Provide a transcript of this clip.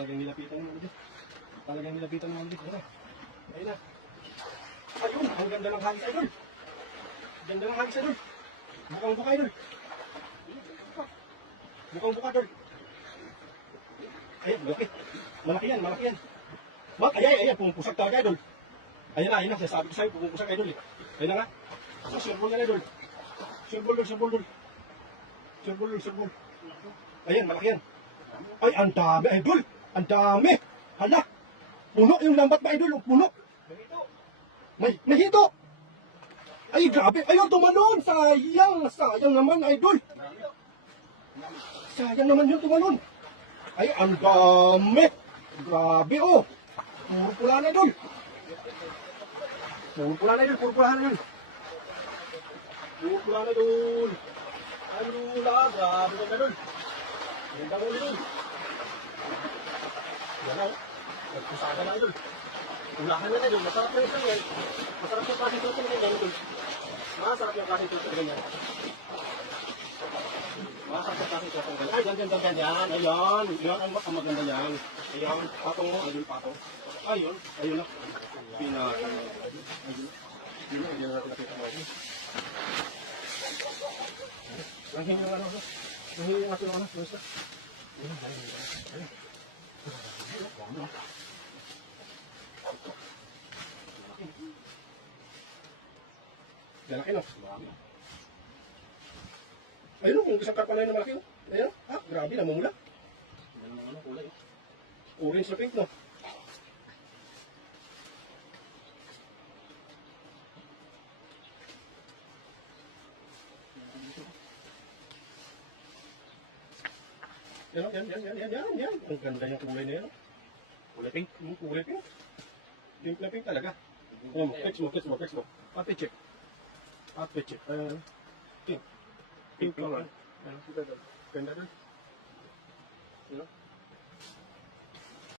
talagang nilapitan mo ulit. Talagang nilapitan mo ulit. Ayun na. Ayun na. Ayun, ang ganda ng hagis, idol. Ganda ng hagis, idol. Mukhang buka, idol. Mukhang buka, idol. Ayan, malaki. Malaki yan, malaki yan. Ayan, pumupusag talaga, idol. Ayan na, sasabi ko sa'yo, pumupusag, idol eh. Ayun na nga. Sureball na, idol. Sureball, sureball. Sureball. Ayan, malaki yan. Ay, ang dami, idol. Ang dami. Hala. Puno yung lambat ba, idol? Puno. May hito. Ay, grabe. Ayun, tumalon. Sayang naman, idol. Sayang naman yun, tumalon. Ay, ang dami. Grabe, oh. Puro pula na, idol. Puro pula na, idol. Puro pula na, idol. Puro pula na, idol. Ay, lula. Grabe na, idol. Ganda mo, idol. Yan na, oh. Nagpusaga na, idol. Ulahan na, idol. Masarap na ito yan. Masarap yung klaseng tuto na ganyan, idol. Masarap yung klaseng tuto na ganyan. Masarap yung klaseng tuto na ganyan. Ay, ganyan. Ayan. Yan, ang maganda yan. Ayan, patong mo, idol, patong. Ayun na. Ayun. Yun na natin nakita mo. Langhin yung ano. Langhin yung ating ano. Ayun. Lalaki, no? Ayun, kung isang karpa na yun na malaki, no? Ayun, grabe, namumula. Ano, kulay. Orange na pink, no? Yan. Ang ganda yung kulay na yan. Kulay pink. Kulay pink. Pink na pink talaga. Catch mo. Pati check. Pink. Pink color. Ganda doon. You know?